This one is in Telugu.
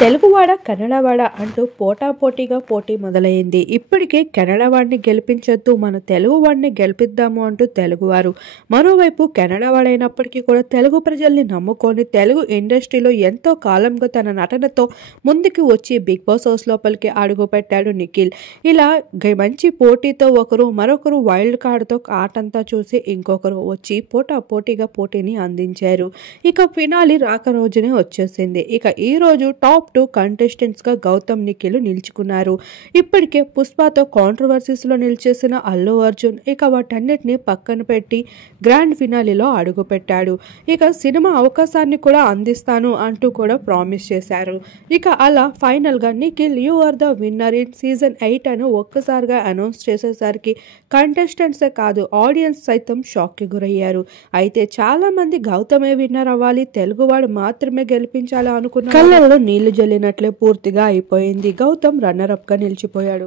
తెలుగువాడ కన్నడవాడ అంటూ పోటాపోటీగా పోటీ మొదలైంది. ఇప్పటికే కన్నడవాడిని గెలిపించొద్దు, మన తెలుగువాడిని గెలిపిద్దాము అంటూ తెలుగువారు, మరోవైపు కన్నడవాడైనప్పటికీ కూడా తెలుగు ప్రజల్ని నమ్ముకొని తెలుగు ఇండస్ట్రీలో ఎంతో కాలంగా తన నటనతో ముందుకు వచ్చి బిగ్ బాస్ హౌస్ లోపలికి అడుగుపెట్టాడు నిఖిల్. ఇలా మంచి పోటీతో ఒకరు, మరొకరు వైల్డ్ కార్డ్తో ఆటంతా చూసి ఇంకొకరు వచ్చి పోటాపోటీగా పోటీని అందించారు. ఇక ఫినాలి రాక రోజునే వచ్చేసింది. ఇక ఈ రోజు టాప్ 2 కంటెస్టెంట్స్గా గౌతమ్, నిఖిల్ నిలుచుకున్నారు. ఇప్పటికే పుష్పతో కాంట్రవర్సీస్లో నిలిచేసిన అల్లు అర్జున్ ఇక వాటన్నిటిని పక్కన పెట్టి గ్రాండ్ ఫినాలిలో అడుగుపెట్టాడు. ఇక సినిమా అవకాశాన్ని కూడా అందిస్తాను అంటూ కూడా ప్రామిస్ చేశారు. ఇక అలా ఫైనల్గా Nikhil you are the winner in season 8 అని ఒక్కసారిగా అనౌన్స్ చేసేసరికి కంటెస్టెంట్సే కాదు ఆడియన్స్ సైతం షాక్కి గురయ్యారు. అయితే చాలా మంది గౌతమే విన్నర్ అవ్వాలి, తెలుగువాడు మాత్రమే గెలిపించాలి అనుకున్న కళ్ళల్లో నీళ్లు జల్లినట్లే పూర్తిగా అయిపోయింది. గౌతమ్ రన్నర్ అప్ గా నిలిచిపోయాడు.